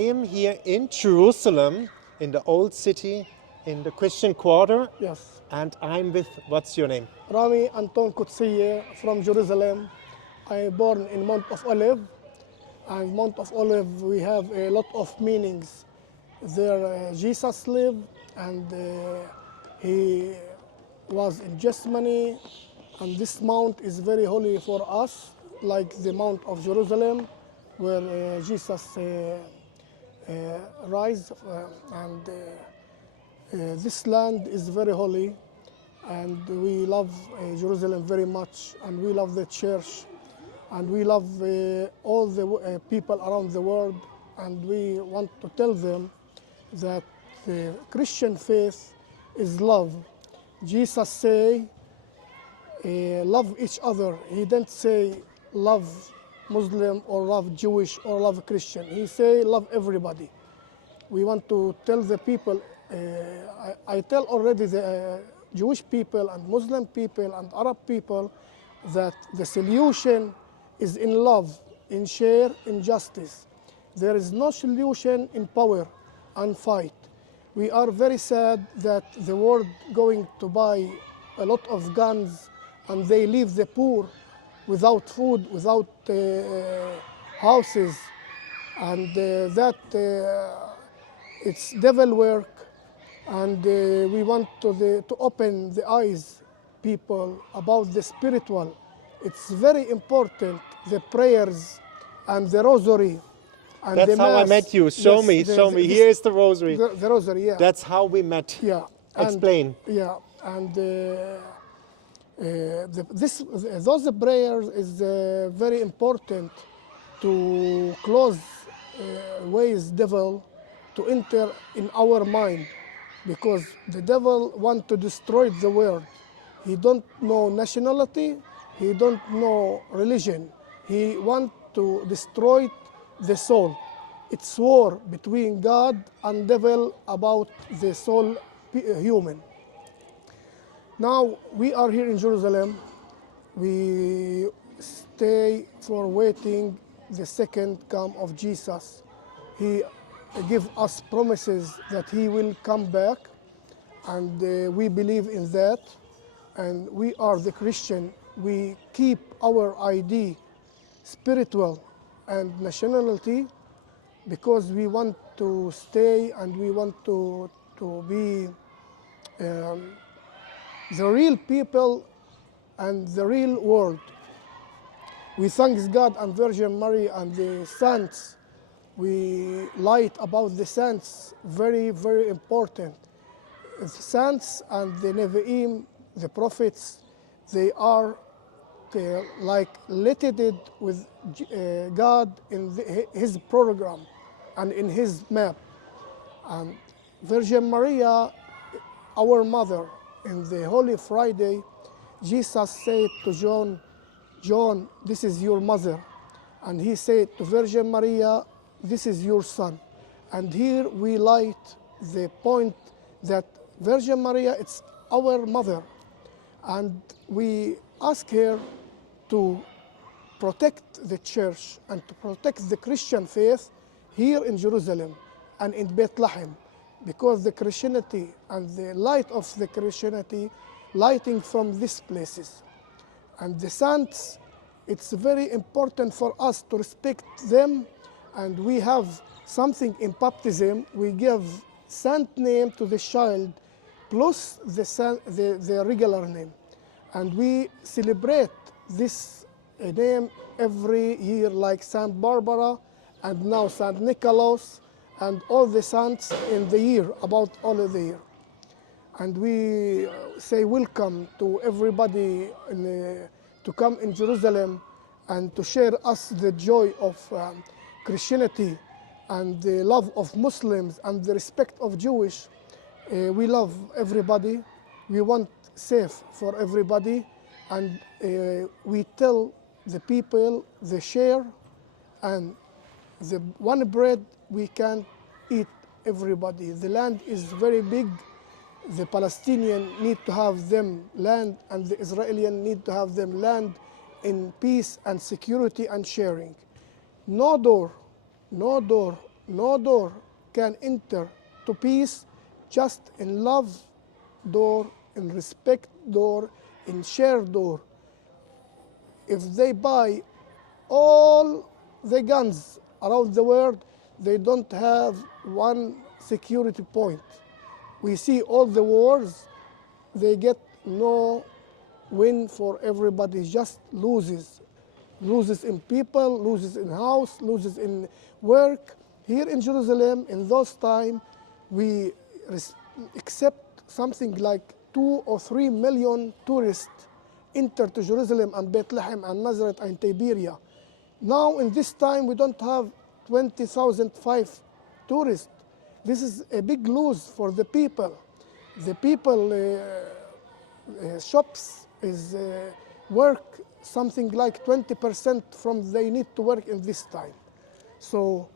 I am here in Jerusalem, in the old city, in the Christian quarter, Yes. and I'm with, what's your name? Rami Anton Kutsiye from Jerusalem. I born in Mount of Olive. And Mount of Olive, we have a lot of meanings. There Jesus lived, and he was in Gethsemane. And this mount is very holy for us, like the Mount of Jerusalem, where Jesus rise. This land is very holy, and we love Jerusalem very much, and we love the church, and we love all the people around the world, and we want to tell them that the Christian faith is love. Jesus say, love each other. He didn't say love Muslim or love Jewish or love Christian. He say love everybody. We want to tell the people, I tell already the Jewish people and Muslim people and Arab people that the solution is in love, in share, in justice. There is no solution in power and fight. We are very sad that the world going to buy a lot of guns, and they leave the poor without food, without houses, and it's devil work. And we want to open the eyes people about the spiritual. It's very important, the prayers and the rosary and That's the how I mass. met you. Show me. Here is the rosary. The rosary, yeah. That's how we met. Yeah. Explain. And those prayers is very important to close ways devil to enter in our mind, because the devil want to destroy the world. He don't know nationality, he don't know religion. He want to destroy the soul. It's war between God and devil about the soul human. Now we are here in Jerusalem. We stay for waiting the second come of Jesus. He give us promises that he will come back, and we believe in that. And we are the Christian. We keep our ID, spiritual and nationality, because we want to stay and we want to be the real people and the real world. We thank God and Virgin Mary and the saints. We light about the saints, very, very important. The saints and the Nevi'im, the prophets, they are like related with God in his program and in his map. And Virgin Maria, our mother, in the Holy Friday, Jesus said to John, John, this is your mother. And he said to Virgin Maria, this is your son. And here we light the point that Virgin Maria, it's our mother. And we ask her to protect the church and to protect the Christian faith here in Jerusalem and in Bethlehem, because the Christianity and the light of the Christianity lighting from these places. And the saints, it's very important for us to respect them, and we have something in baptism. We give saint name to the child plus the regular name. And we celebrate this name every year, like Saint Barbara and now Saint Nicholas and all the saints in the year, about all of the year. And we say welcome to everybody to come in Jerusalem and to share us the joy of Christianity and the love of Muslims and the respect of Jewish. We love everybody. We want safe for everybody, and we tell the people the share and the one bread we can eat everybody. The land is very big. The Palestinians need to have them land, and the Israelis need to have them land in peace and security and sharing. No door, no door can enter to peace, just in love door, in respect door, in share door. If they buy all the guns around the world, they don't have one security point. We see all the wars, they get no win for everybody, just loses. Loses in people, loses in house, loses in work. Here in Jerusalem, in those times, we accept something like 2 or 3 million tourists enter to Jerusalem and Bethlehem and Nazareth and Tiberia. Now in this time, we don't have 20,005 tourists. This is a big loss for the people. The people shops is work something like 20% from they need to work in this time. So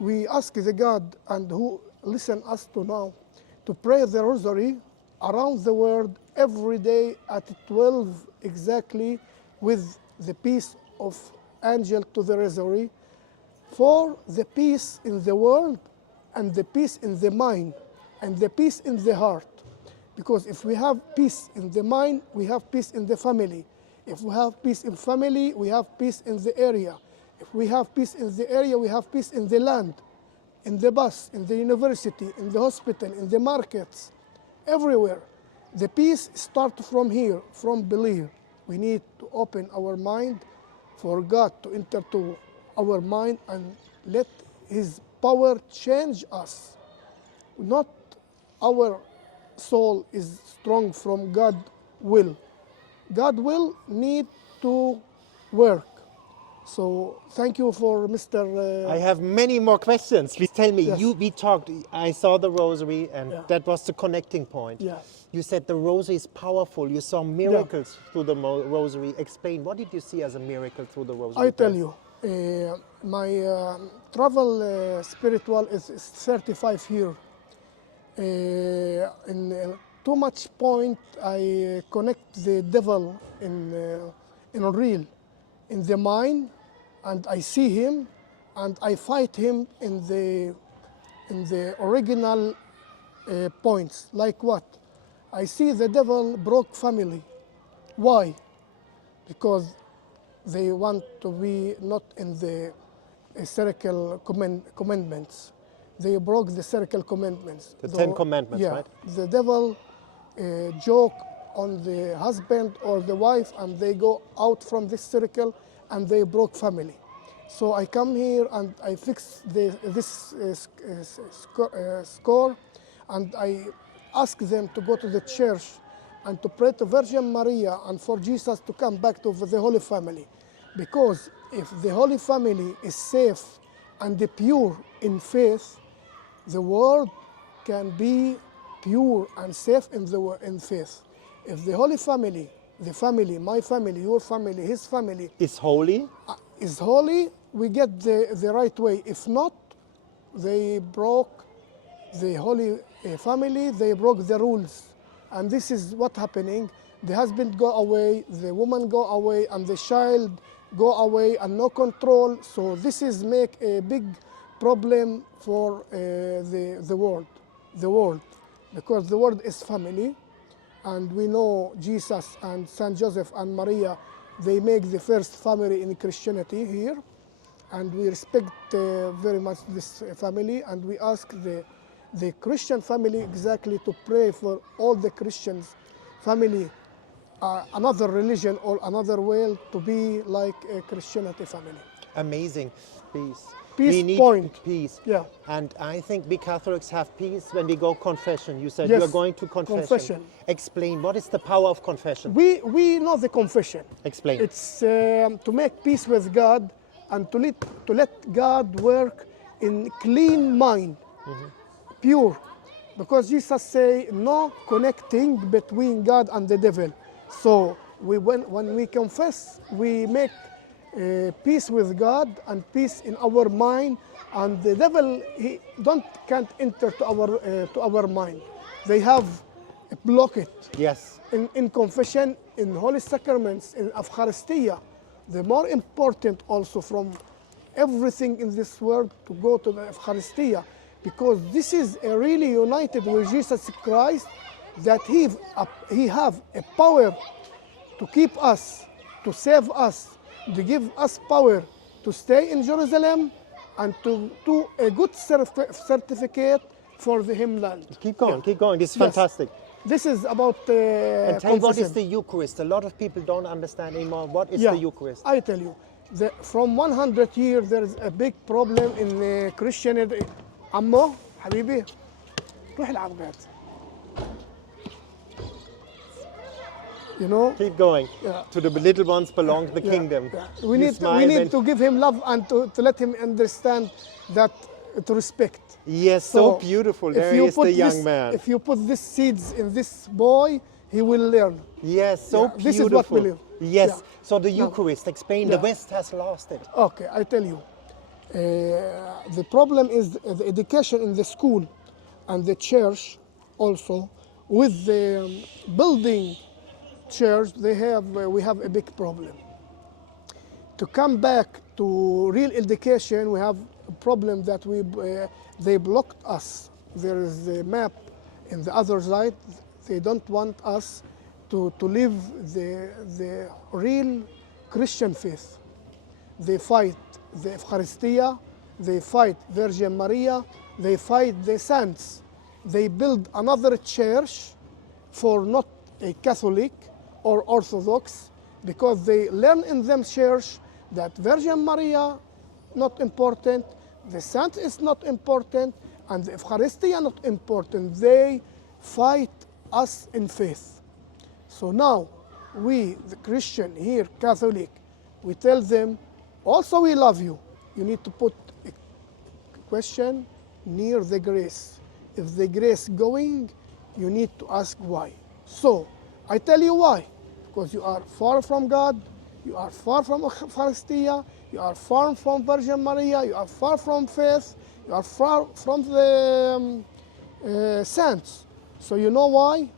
we ask the God and who listen us to now to pray the Rosary around the world every day at 12 exactly with the peace of angel to the Rosary for the peace in the world and the peace in the mind and the peace in the heart. Because if we have peace in the mind, we have peace in the family. If we have peace in family, we have peace in the area. If we have peace in the area, we have peace in the land, in the bus, in the university, in the hospital, in the markets, everywhere. The peace starts from here, from belief. We need to open our mind for God to enter to our mind and let His power change us. Not our soul is strong from God will. God will need to work. So thank you for Mr. I have many more questions. Please tell me, Yes. we talked, I saw the Rosary and Yeah. that was the connecting point. Yeah. You said the Rosary is powerful. You saw miracles through the Rosary. Explain, what did you see as a miracle through the Rosary? I tell you, my travel spiritual is 35 years. In too much point, I connect the devil in real, in the mind, and I see him, and I fight him in the original points. Like what? I see the devil broke family. Why? Because they want to be not in the circle commandments. They broke the circle commandments. The 10 commandments, yeah, right? The devil joke on the husband or the wife, and they go out from this circle and they broke family. So I come here and I fix this score, and I ask them to go to the church and to pray to Virgin Maria and for Jesus to come back to the Holy Family. Because if the Holy Family is safe and pure in faith, the world can be pure and safe in faith. If the Holy Family, the family, my family, your family, his family, Is holy? is holy, we get the right way. If not, they broke the Holy Family, they broke the rules. And this is what happening. The husband go away, the woman go away, and the child go away, and no control. So this is make a big problem for the world, because the world is family, and we know Jesus and Saint Joseph and Maria, they make the first family in Christianity here, and we respect very much this family, and we ask the Christian family exactly to pray for all the Christians family, another religion or another world to be like a Christianity family. Amazing. Peace. Peace We need point. peace. Yeah. And I think we Catholics have peace when we go confession. You said Yes, you are going to confession. confession. Explain, what is the power of confession? We know the confession. Explain. It's to make peace with God and to let God work in clean mind, pure. Because Jesus say no connecting between God and the devil. So when we confess, we make peace with God and peace in our mind, and the devil can't enter to our mind. They have blocked it. Yes. In confession, in holy sacraments, in Eucharistia, the more important also from everything in this world to go to the Eucharistia, because this is a really united with Jesus Christ, that he have a power to keep us, to save us, to give us power to stay in Jerusalem and to do a good certificate for the hymnland. Keep going, keep going. This is Yes. fantastic. This is about And tell what is confession. the Eucharist? A lot of people don't understand anymore. What is Yeah, the Eucharist? I tell you, from 100 years there is a big problem in Christianity. عمو حبيبي روح العب قاعد. You know, Keep going. Yeah. To the little ones belongs the yeah, kingdom. yeah. You We smile when- need to give him love and to let him understand that, to respect. Yes, so beautiful. There is the young man. If you put these seeds in this boy, he will learn. Yes, so Yeah, beautiful. this is what we live. Yes. Yeah. So the Now- Eucharist, explain. The Yeah. West has lost it. Okay, I tell you. The problem is the education in the school and the church also. With the building church, we have a big problem. To come back to real education, we have a problem that they blocked us. There is a map in the other side. They don't want us to live the real Christian faith. They fight the Eucharistia, they fight Virgin Maria, they fight the saints. They build another church for not a Catholic or Orthodox, because they learn in them church that Virgin Maria not important, the saint is not important, and the Eucharistia not important. They fight us in faith. So now we, the Christian here, Catholic, we tell them, also we love you. You need to put a question near the grace. If the grace going, you need to ask why. So I tell you why. Because you are far from God, you are far from Eucharistia, you are far from Virgin Maria, you are far from faith, you are far from the saints. So you know why?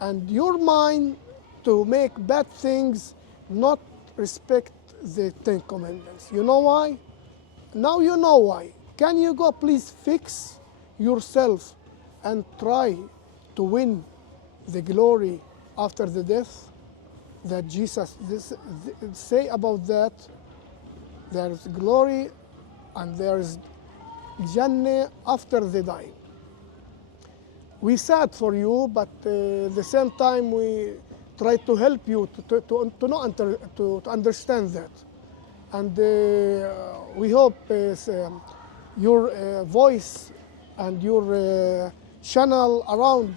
And your mind to make bad things, not respect the Ten Commandments. You know why? Now you know why. Can you go please fix yourself and try to win the glory after the death? That Jesus say about that, there's glory and there's Jannah after the dying. We sad for you, but at the same time we try to help you to understand that. And we hope your voice and your channel around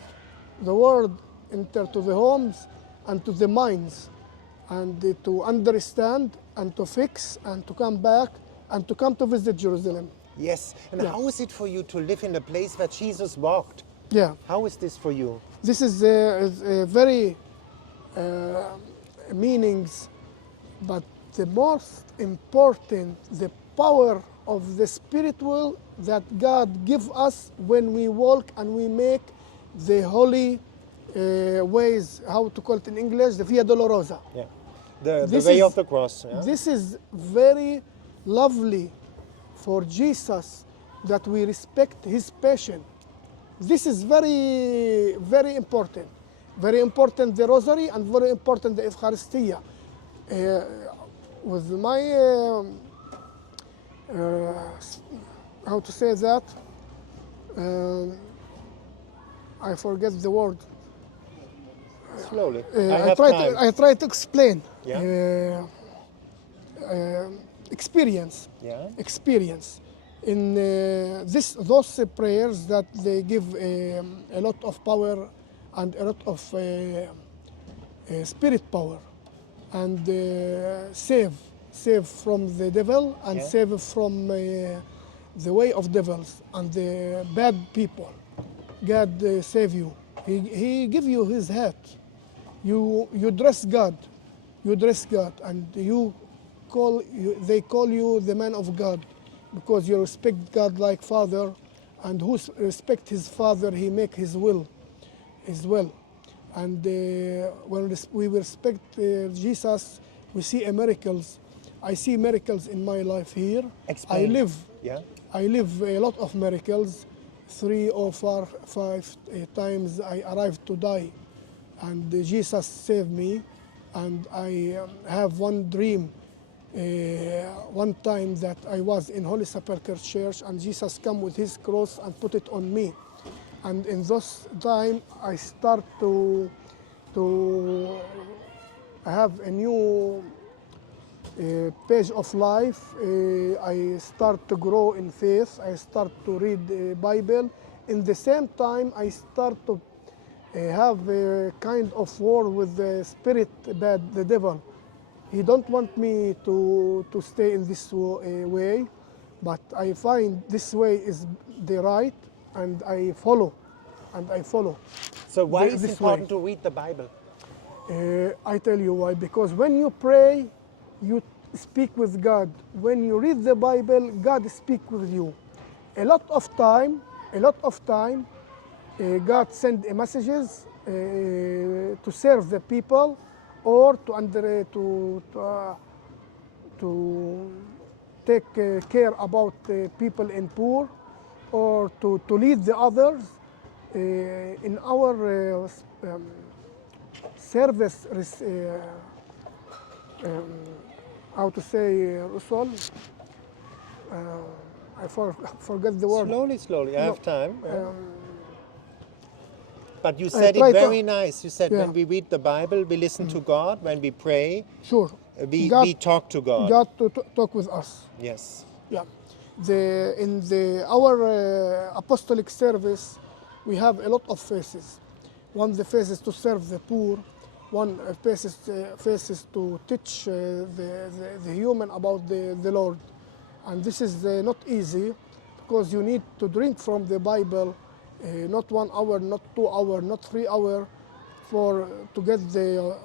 the world enter to the homes and to the minds, and to understand and to fix and to come back and to come to visit Jerusalem. Yes. And Yeah. how is it for you to live in a place where Jesus walked? Yeah, How is this for you? this is a very meanings, but the most important, the power of the spiritual that God give us when we walk and we make the holy ways, how to call it in English, the Via Dolorosa. Yeah. The This way is- of the cross. Yeah? This is very lovely for Jesus, that we respect his passion. This is very, very important. Very important the Rosary and very important the Eucharistia. With my, how to say that? I forget the word. Slowly. I have time. I try to explain. Yeah. Experience. Yeah. Experience. In those prayers that they give a lot of power and a lot of spirit power, and save from the devil and Yeah. save from the way of devils and the bad people. God save you. He give you his hat. You dress God. You dress God, and they call you the man of God, because you respect God like Father, and who respect his Father, he make his will. And when we respect Jesus, we see miracles, I see miracles in my life here. Explain. Yeah. I live a lot of miracles. 3 or 4, 5 times I arrived to die, and Jesus saved me. And I have one dream. One time that I was in Holy Sepulchre Church, and Jesus came with his cross and put it on me. And in those time, I start to have a new page of life. I start to grow in faith. I start to read the Bible. In the same time, I start to have a kind of war with the spirit bad, the devil. He don't want me to stay in this way, but I find this way is the right, and I follow, So why is it this important way. to read the Bible? I tell you why. Because when you pray, you speak with God. When you read the Bible, God speaks with you. A lot of time, God send messages to serve the people, or to take care about people in poor, or to lead the others. In our service, how to say, Rusul? I forget the word. Slowly. I No, have time. Yeah. But you I said try it to- very nice. You said Yeah. when we read the Bible, we listen to God. When we pray, Sure. we talk to God. God to talk with us. Yes. Yeah. In our apostolic service, we have a lot of faces. One the faces to serve the poor. One faces to teach the human about the Lord. And this is not easy, because you need to drink from the Bible, not 1 hour, not 2 hours, not 3 hours, to get the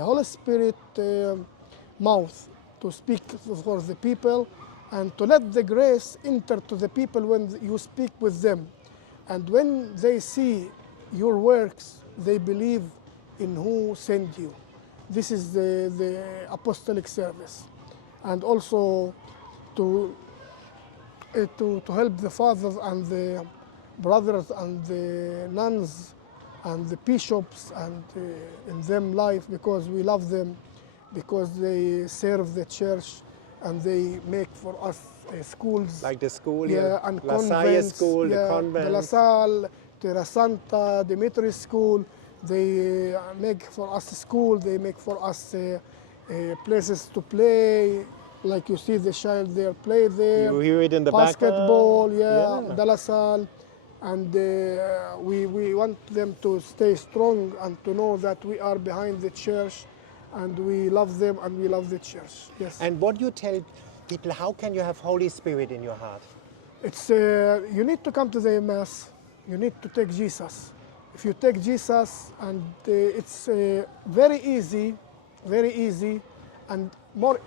Holy Spirit mouth to speak for the people, and to let the grace enter to the people when you speak with them. And when they see your works, they believe in who sent you. This is the apostolic service. And also to help the fathers and the brothers and the nuns and the bishops, and in them life, because we love them, because they serve the church, and they make for us schools. Like the school Yeah, here, and La Salle convents. school, Yeah, the the La convent. Salle, Terra Santa, Dimitri School. They make for us school. They make for us places to play. Like you see the child there play there. You hear it in the Basketball, background. yeah, De La Salle. And we want them to stay strong and to know that we are behind the church, and we love them and we love the church. Yes. And what do you tell people? How can you have Holy Spirit in your heart? It's you need to come to the Mass. You need to take Jesus. If you take Jesus, and it's very easy, and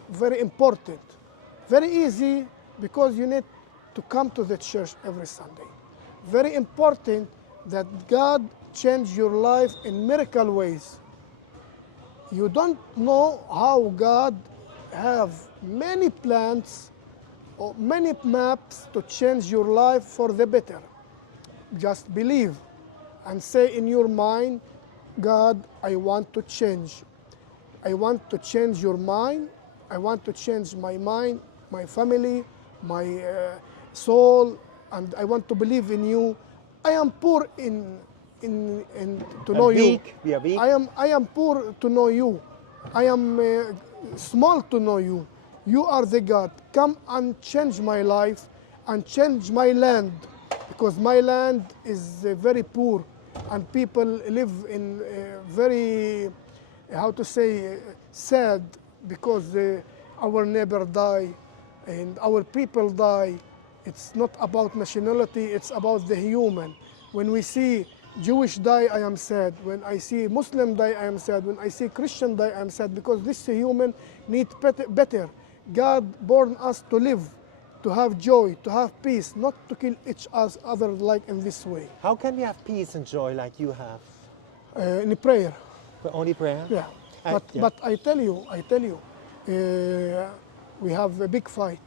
very important. Very easy, because you need to come to the church every Sunday. Very important that God change your life in miracle ways. You don't know how God have many plans or many maps to change your life for the better. Just believe and say in your mind, God, I want to change. I want to change your mind. I want to change my mind, my family, my soul, and I want to believe in you. I am poor in to know you. We are weak. I am poor to know you. I am small to know you. You are the God. Come and change my life and change my land, because my land is very poor, and people live in very, how to say, sad, because our neighbor die and our people die. It's not about nationality, it's about the human. When we see Jewish die, I am sad. When I see Muslim die, I am sad. When I see Christian die, I am sad, because this human need better. God born us to live, to have joy, to have peace, not to kill each other like in this way. How can we have peace and joy like you have? In prayer. Only prayer? Yeah. Yeah. But I tell you, we have a big fight,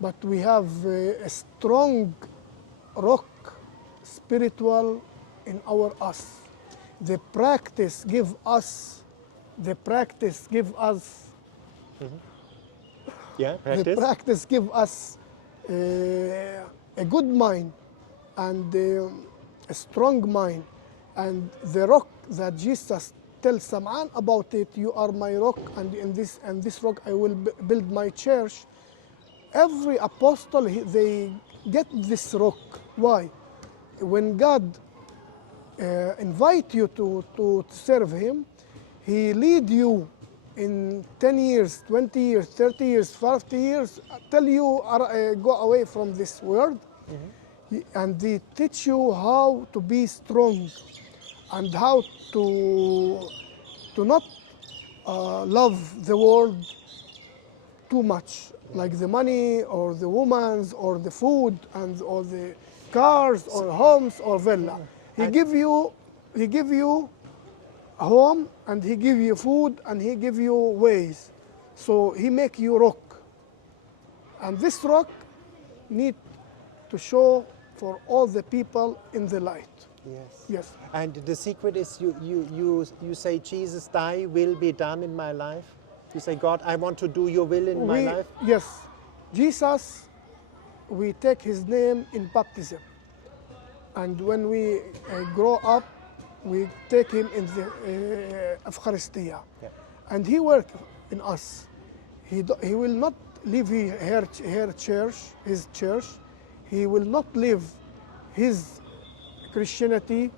but we have a strong rock, spiritual in our us. The practice give us, Yeah, the practice. practice give us a good mind and a strong mind. And the rock that Jesus tells Sam'an about it, you are my rock, and in this rock I will build my church. Every apostle, they get this rock. Why? When God invite you to serve Him, He lead you in 10 years, 20 years, 30 years, 50 years, till you go away from this world. And they teach you how to be strong and how to not love the world too much, like the money or the women or the food or the cars or homes or villa. He give you a home, and He give you food, and He give you ways. So He make you rock. And this rock need to show for all the people in the light. Yes. Yes. And the secret is you say, Jesus, thy will be done in my life. You say, God, I want to do your will in my life. Yes. Jesus, we take His name in baptism. And when we grow up, we take Him in the Eucharistia. Yeah. And He work in us. He will not leave His church. He will not leave His Christianity.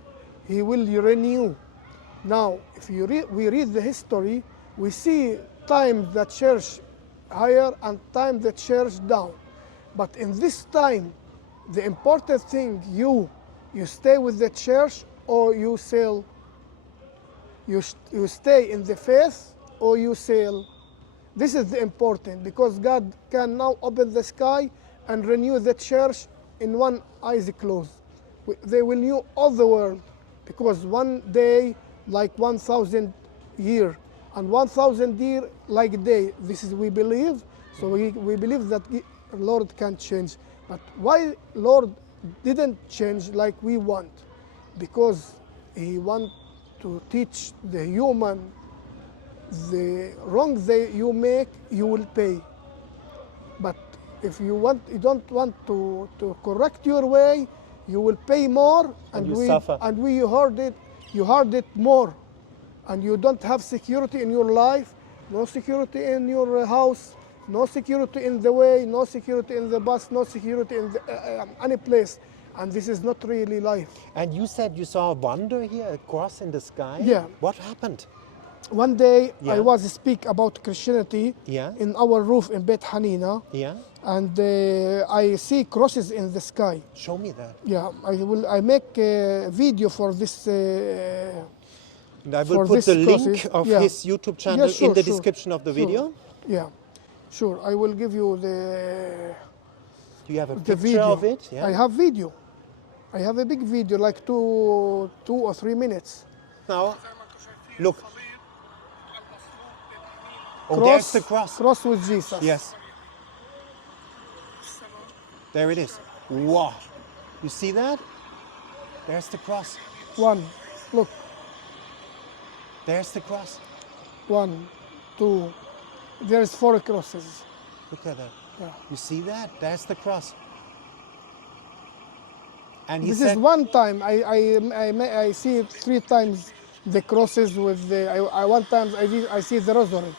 He will renew. Now, if we read the history, we see time the church higher and time the church down. But in this time, the important thing, you stay with the church, or you sail. You stay in the faith, or you sail. This is the important, because God can now open the sky and renew the church in one eyes closed. They will renew all the world, because one day like 1,000 year, and 1,000 year like day. This is we believe. So we believe that Lord can change. But why Lord didn't change like we want? Because He want to teach the human, the wrong you make, you will pay. But if you don't want to correct your way, you will pay more, And you suffer. And you heard it more, and you don't have security in your life, no security in your house, no security in the way, no security in the bus, no security in any place. And this is not really life. And you said you saw a wonder here, a cross in the sky? Yeah. What happened? One day Yeah. I was speak about Christianity Yeah. in our roof in Beit Hanina, Yeah? and I see crosses in the sky. Show me that. Yeah, I make a video for this. And I will For put this the link crosses, of yeah. his YouTube channel Yeah, sure, in the sure, description of the sure. video. Yeah, sure. I will give you the Do you have a picture video. of it? Yeah. I have video. I have a big video, like two or 3 minutes. Now, look. Oh, there's the cross. Cross with Jesus. Yes. There it is. Wow. You see that? There's the cross. One. Look. There's the cross. 1, 2. There's 4 crosses. Look at that. Yeah. You see that? There's the cross. And he This said, is one time. I see it 3 times the crosses with the. One time I see the rosary.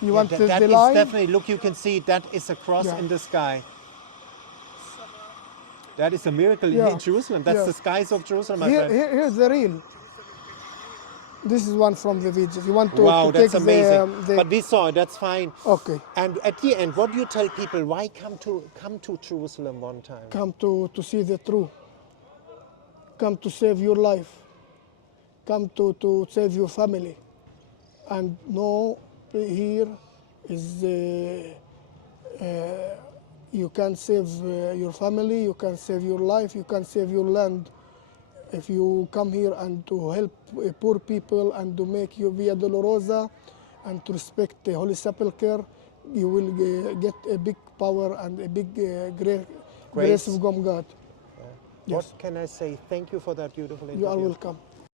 You want that the is line? definitely, look, you can see that is a cross Yeah. in the sky. That is a miracle Yeah. in Jerusalem. That's Yeah. the skies of Jerusalem, my friend. Here's the real. This is one from the videos. You want to, Wow, to that's take amazing. the But we saw it, that's fine. okay. And at the end, what do you tell people? Why come to Jerusalem one time? Come to see the truth. Come to save your life. Come to save your family. And know here is you can save your family, you can save your life, you can save your land. If you come here and to help poor people and to make you Via Dolorosa and to respect the Holy Sepulchre, you will get a big power and a big grace from God. Yeah. Yes. What can I say? Thank you for that beautiful interview. You are welcome.